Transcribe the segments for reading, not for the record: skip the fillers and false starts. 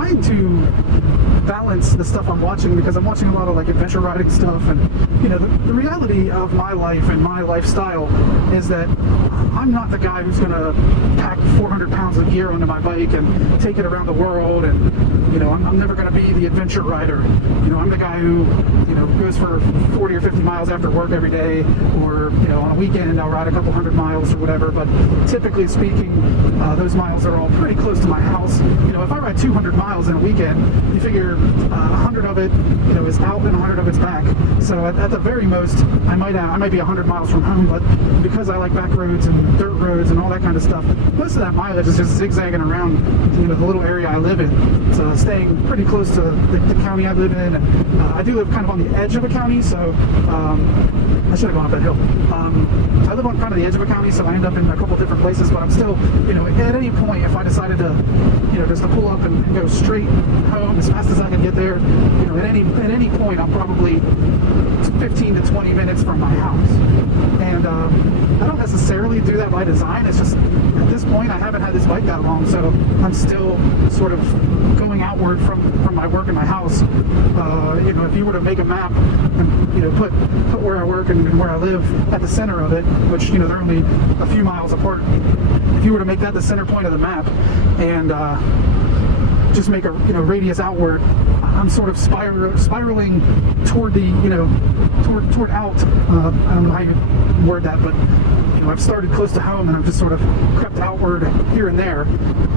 trying to balance the stuff I'm watching, because I'm watching a lot of like adventure riding stuff, and you know, the reality of my life and my lifestyle is that I'm not the guy who's gonna pack 400 pounds of gear onto my bike and take it around the world, and you know, I'm never gonna be the adventure rider. You know, I'm the guy who, you know, goes for 40 or 50 miles after work every day, or you know, on a weekend I'll ride a couple hundred miles or whatever, but typically speaking, those miles are all pretty close to my house. You know, if I ride 200 miles in a weekend, you figure 100 of it, you know, is out and 100 of it's back. So at the very most, I might be 100 miles from home, but because I like back roads and dirt roads and all that kind of stuff, most of that mileage is just zigzagging around, you know, the little area I live in. So staying pretty close to the county I live in, and I do live kind of on the edge of a county, so I should have gone up that hill. I live on kind of the edge of a county, so I end up in a couple different places, but I'm still, you know, at any point, if I decided to, you know, just to pull up and go straight home as fast as I can get there, you know, at any point, I'm probably 15 to 20 minutes from my house. And I don't necessarily do that by design. It's just, at this point, I haven't had this bike that long, so I'm still sort of going outward from my work and my house. You know, if you were to make a map and, you know, put where I work and where I live at the center of it, which, you know, they're only a few miles apart, if you were to make that the center point of the map and just make a, you know, radius outward, I'm sort of spiraling toward the, you know, toward out. I don't know how you word that, but you know, I've started close to home and I've just sort of crept outward here and there.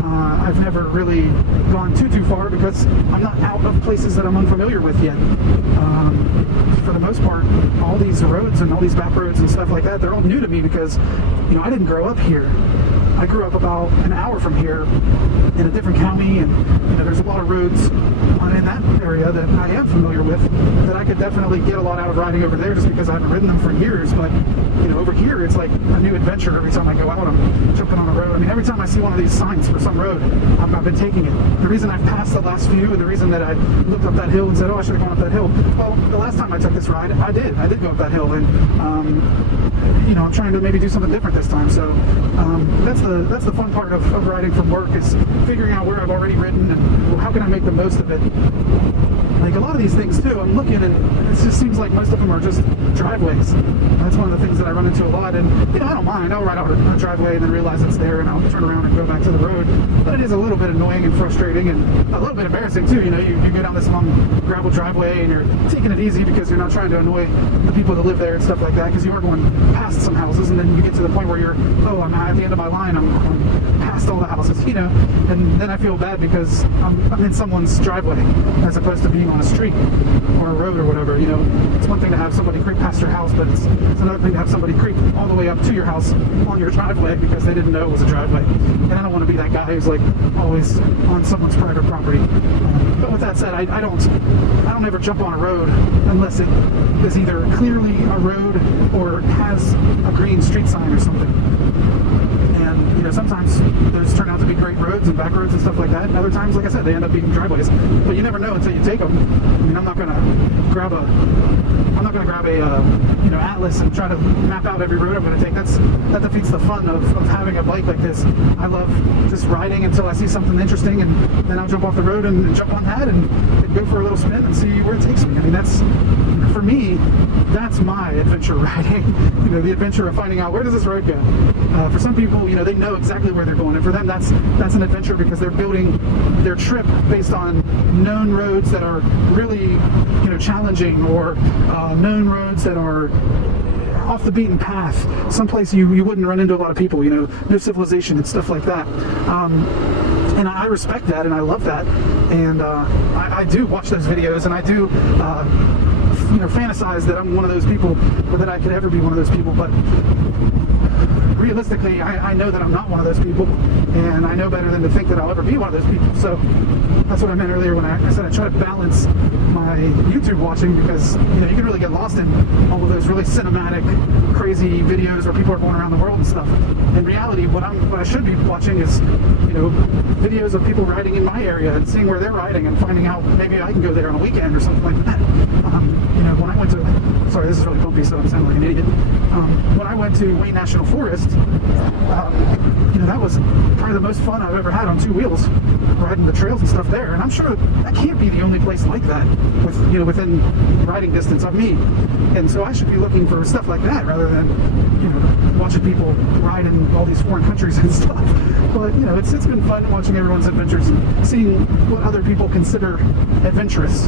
I've never really gone too far because I'm not out of places that I'm unfamiliar with yet. For the most part, all these roads and all these back roads and stuff like that, they're all new to me because, you know, I didn't grow up here. I grew up about an hour from here in a different county, and you know, there's a lot of roads in that area that I am familiar with that I could definitely get a lot out of riding over there just because I haven't ridden them for years. But you know, over here it's like a new adventure every time I go out. I'm jumping on a road. I mean, every time I see one of these signs for some road, I've been taking it. The reason I've passed the last few, and the reason that I looked up that hill and said, oh, I should have gone up that hill. Well, the last time I took this ride, I did go up that hill, and you know, I'm trying to maybe do something different this time. So that's the fun part of riding from work, is figuring out where I've already ridden and how can I make the most of it. Like a lot of these things too, I'm looking and it just seems like most of them are just driveways. That's one of the things that I run into a lot, and you know, I don't mind. I'll ride out a driveway and then realize it's there and I'll turn around and go back to the road. But it is a little bit annoying and frustrating and a little bit embarrassing too. You know, you go down this long gravel driveway and you're taking it easy because you're not trying to annoy the people that live there and stuff like that, because you are going past some houses, and then you get to the point where you're, oh, I'm at the end of my line, I'm past all the houses, you know, and then I feel bad because I'm in someone's driveway as opposed to being on a street or a road or whatever. You know, it's one thing to have somebody creep past your house, but it's another thing to have somebody creep all the way up to your house on your driveway because they didn't know it was a driveway. And I don't want to be that guy who's like always on someone's private property. But with that said, I don't ever jump on a road unless it is either clearly a road or has a green street sign or something. And you know, sometimes those turn out to be great roads and back roads and stuff like that, and other times, like I said, they end up being driveways. But you never know until you take them. I mean, I'm not gonna grab a you know, atlas and try to map out every road I'm gonna take. That defeats the fun of having a bike like this. I love just riding until I see something interesting, and then I'll jump off the road and jump on that and go for a little spin and see where it takes me. I mean, that's, for me, that's my adventure riding. You know, the adventure of finding out, where does this road go? For some people, you know, they know exactly where they're going, and for them that's an adventure because they're building their trip based on known roads that are really, you know, challenging, or known roads that are off the beaten path, someplace you wouldn't run into a lot of people, you know, no civilization and stuff like that. And I respect that and I love that, and I do watch those videos, and I do you know, fantasize that I'm one of those people, or that I could ever be one of those people. But realistically, I know that I'm not one of those people, and I know better than to think that I'll ever be one of those people. So that's what I meant earlier when I said I try to balance my YouTube watching, because you know, you can really get lost in all of those really cinematic, crazy videos where people are going around the world and stuff. In reality, what I should be watching is, you know, videos of people riding in my area and seeing where they're riding and finding out maybe I can go there on a weekend or something like that. You know, when I went to, sorry, this is really bumpy, so I'm sounding like an idiot. When I went to Wayne National Forest that was probably the most fun I've ever had on two wheels, riding the trails and stuff there. And I'm sure that can't be the only place like that within riding distance of me. And so I should be looking for stuff like that rather than watching people ride in all these foreign countries and stuff. But it's been fun watching everyone's adventures and seeing what other people consider adventurous.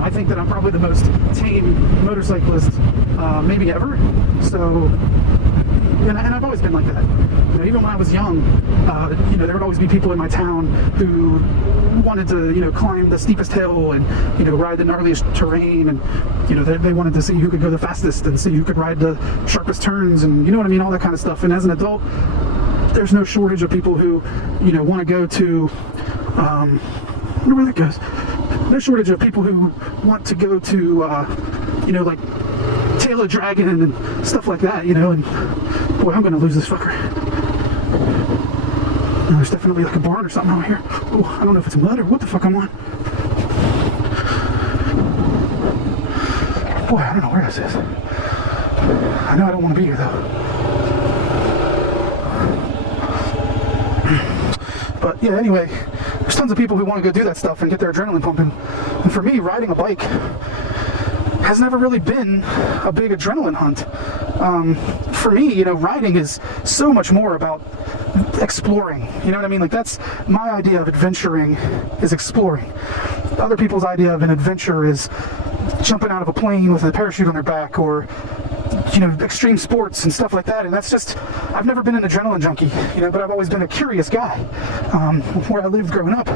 I think that I'm probably the most tame motorcyclist maybe ever. So, and I've always been like that. Even when I was young, there would always be people in my town who wanted to, climb the steepest hill and, ride the gnarliest terrain, and, they wanted to see who could go the fastest and see who could ride the sharpest turns, and all that kind of stuff. And as an adult, there's no shortage of people who, want to go to, I wonder where that goes. No shortage of people who want to go to, like Tail of Dragon and stuff like that, and boy, I'm gonna lose this fucker. There's definitely like a barn or something over here. Oh, I don't know if it's mud or what the fuck I'm on. Boy, I don't know where this is. I know I don't want to be here though. But yeah, anyway, there's tons of people who want to go do that stuff and get their adrenaline pumping. And for me, riding a bike has never really been a big adrenaline hunt. For me, riding is so much more about exploring. You know what I mean? Like, that's my idea of adventuring, is exploring. Other people's idea of an adventure is jumping out of a plane with a parachute on their back, or extreme sports and stuff like that. And that's just, I've never been an adrenaline junkie, but I've always been a curious guy. Where I lived growing up,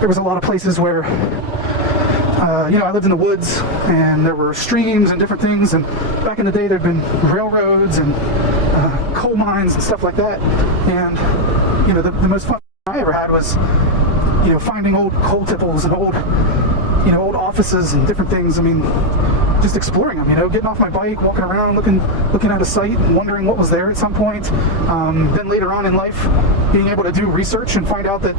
there was a lot of places where I lived in the woods, and there were streams and different things, and back in the day there'd been railroads and coal mines and stuff like that. And the most fun I ever had was finding old coal tipples and old offices and different things. I mean, just exploring them, getting off my bike, walking around, looking at a site and wondering what was there at some point. Then later on in life, being able to do research and find out that,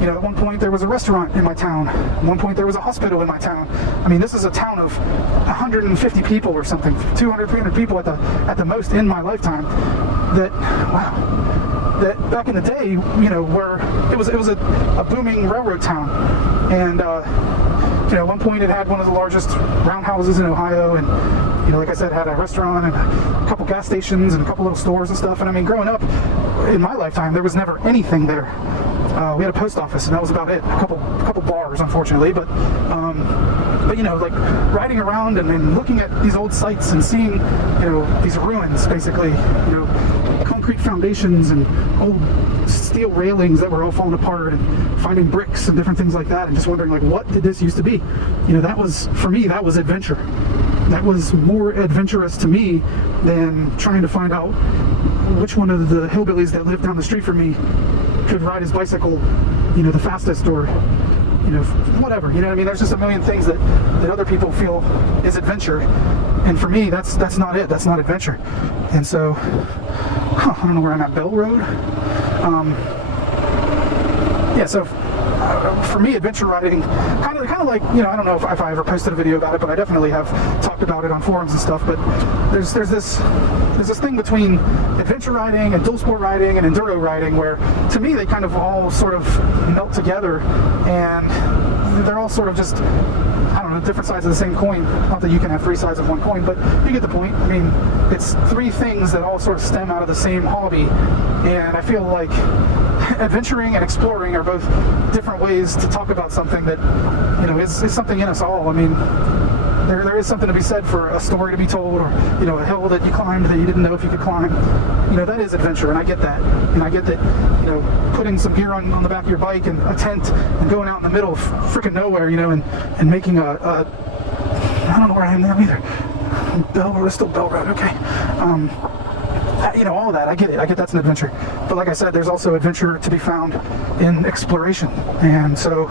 at one point there was a restaurant in my town. At one point there was a hospital in my town. I mean, this is a town of 150 people or something, 200, 300 people at the most in my lifetime. That back in the day, where it was a booming railroad town. And, at one point it had one of the largest roundhouses in Ohio, and like I said, had a restaurant and a couple gas stations and a couple little stores and stuff. And I mean, growing up in my lifetime, there was never anything there. We had a post office, and that was about it. A couple bars, unfortunately, but like riding around and looking at these old sites and seeing these ruins, basically, concrete foundations and old steel railings that were all falling apart, and finding bricks and different things like that, and just wondering, like, what did this used to be? That was, for me, that was adventure. That was more adventurous to me than trying to find out which one of the hillbillies that lived down the street from me could ride his bicycle, the fastest, or whatever. What I mean? There's just a million things that other people feel is adventure, and for me, that's not it. That's not adventure. And so, I don't know where I'm at. Bell Road. Yeah. So. For me, adventure riding, kind of like, I don't know if I ever posted a video about it, but I definitely have talked about it on forums and stuff. But there's this thing between adventure riding and dual sport riding and enduro riding, where to me they kind of all sort of melt together, and they're all sort of just, I don't know, different sides of the same coin. Not that you can have three sides of one coin, but you get the point. I mean, it's three things that all sort of stem out of the same hobby, and I feel like adventuring and exploring are both different ways to talk about something that is something in us all. I mean, there is something to be said for a story to be told, or a hill that you climbed that you didn't know if you could climb. That is adventure, and I get that. And I get that, putting some gear on the back of your bike and a tent and going out in the middle of freaking nowhere, and making I don't know where I am now either. Bell Road, still Bell Road, okay. All of that, I get it. I get that's an adventure. But like I said, there's also adventure to be found in exploration. And so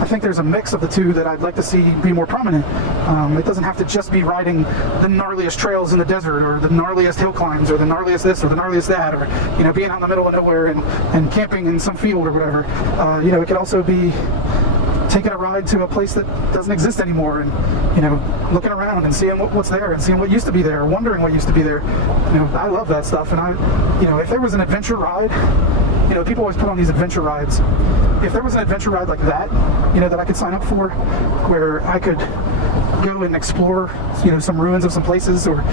I think there's a mix of the two that I'd like to see be more prominent. It doesn't have to just be riding the gnarliest trails in the desert, or the gnarliest hill climbs, or the gnarliest this, or the gnarliest that, or, being out in the middle of nowhere and camping in some field or whatever. It could also be taking a ride to a place that doesn't exist anymore, and looking around and seeing what's there and seeing what used to be there, wondering what used to be there. I love that stuff. And if there was an adventure ride, people always put on these adventure rides. If there was an adventure ride like that, that I could sign up for, where I could go and explore, some ruins of some places, or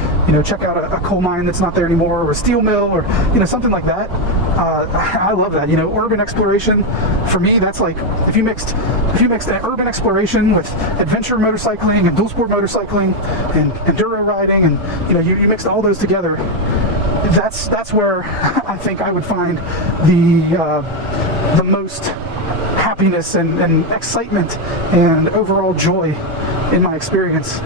check out a coal mine that's not there anymore, or a steel mill, or something like that. I love that. Urban exploration for me, that's like if you mixed an urban exploration with adventure motorcycling and dual sport motorcycling and enduro riding, and you mixed all those together. That's where I think I would find the most happiness and excitement and overall joy in my experience.